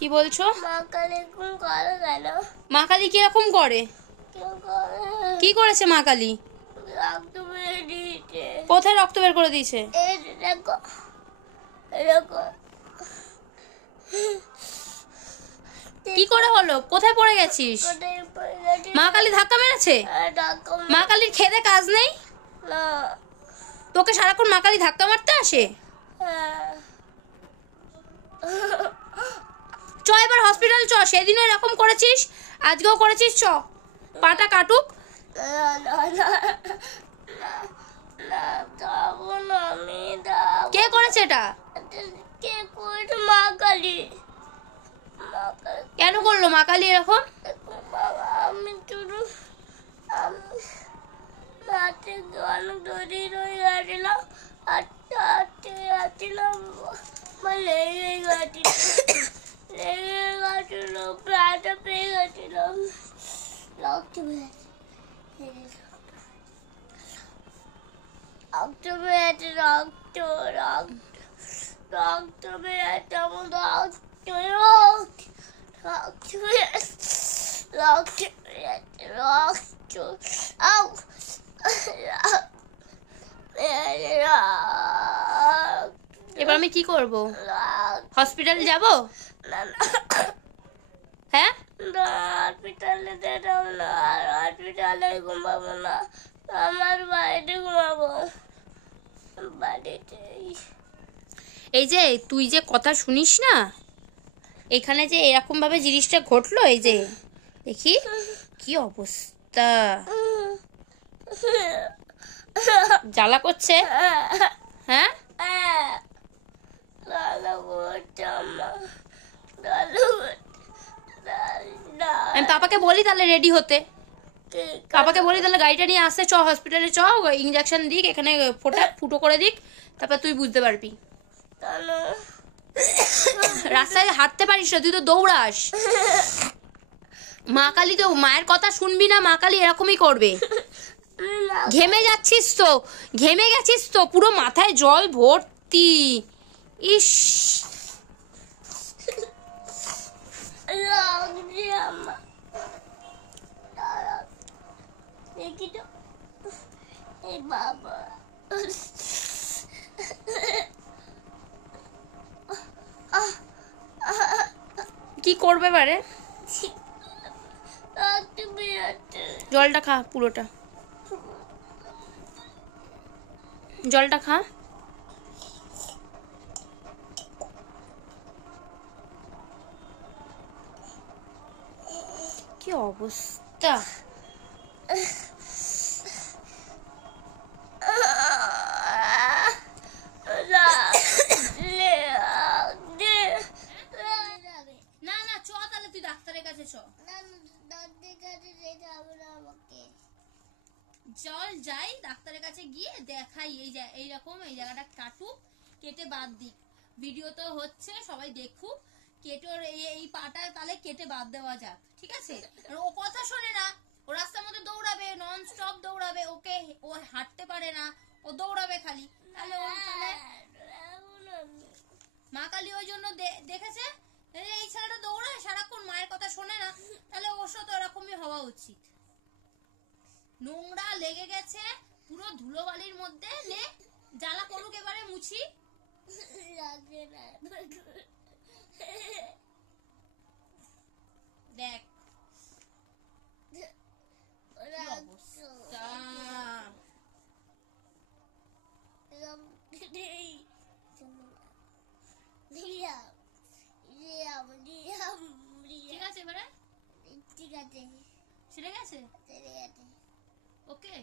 কি বলছো? মা কালী এরকম করে কেন? মা কালী কিরকম করে? কি করেছে মা কালী? রক্ত বের দিয়েছে। কোথায় রক্ত বের করে দিয়েছে? এই দেখো, এরকম। কি করে হলো? কোথায় পড়ে গেছিস? মা কালী ধাক্কা মেরেছে? মা কালীর খেদে কাজ নেই? না। তোকে সারাক্ষণ মা কালী ধাক্কা মারতে আসে? চ এবার হসপিটাল চ। সেদিনও এরকম করেছিস, আজকেও করেছিস। চ, পাটা কাটুক। কে করেছে এটা? কে করেছে? মা কালী। কেন করলো মা কালী এরকম? আমি শুধু হাতে অনেক দড়ি রয়ে গেছিলাম, হাঁটতে হাঁটতে যাচ্ছিলাম, লেগে গেছিল, প্রাণটা পেয়ে গেছিলাম, রক্ত বেরিয়েছে, রক্ত বেরিয়েছে, রক্ত রক্ত রক্ত বেরিয়েছে, আমার রক্ত রক্ত বেরিয়েছে, রক্ত বেরিয়েছে, রক্ত। আউ এবার আমি কি করব? হসপিটাল যাব? হ্যাঁ, হসপিটালে যেতাম না, হসপিটালে ঘুমাবো না, আমার বাড়িতে ঘুমাবো, বাড়িতে। এই যে তুই যে কথা শুনিস না, এখানে যে এরকম ভাবে জিনিসটা ঘটলো, এই যে দেখি কি অবস্থা, জ্বালা করছে। হ্যাঁ, আমি পাপাকে বলি তাহলে রেডি হতে, পাপাকে বলি তাহলে গাড়িটা নিয়ে আসতে, চ হসপিটালে চ, ইঞ্জেকশন দিক, এখানে ফুটো করে দিক, তারপর তুই বুঝতে পারবি। রাস্তায় হাঁটতে পারিস না, তুই তো দৌড়াস। মা কালী তো, মায়ের কথা শুনবি না, মা কালী এরকমই করবে। ঘেমে যাচ্ছিস তো, ঘেমে গেছিস তো, পুরো মাথায় জল ভর্তি। ইস, বাবা কি করবে বারে? জলটা খা, পুরোটা জলটা খা। কি অবস্থা, চল যাই ডাক্তারের কাছে গিয়ে দেখাই, এইরকম এই জায়গাটা কাটুক, কেটে বাদ দিক, ভিডিও তো হচ্ছে সবাই দেখুক, কেটোর এই পাটা তাহলে কেটে বাদ দেওয়া যাক, ঠিক আছে? ও কথা শোনে না, ও রাস্তার মধ্যে দৌড়াবে, নন স্টপ দৌড়াবে, ওকে ও হাঁটতে পারে না, ও দৌড়াবে খালি, তাহলে মা কালী ওই জন্য দেখেছে এই ছেলেটা দৌড়ায় সারাক্ষণ, মায়ের কথা শোনে না, তাহলে ওর সাথে এরকমই হওয়া উচিত। নোংরা লেগে গেছে পুরো ধুলোবালির মধ্যে, নে জ্বালা করুক, এবারে মুছি। দেখ ঠিক আছে, এবারে ঠিক আছে, ছেড়ে গেছে, ওকে।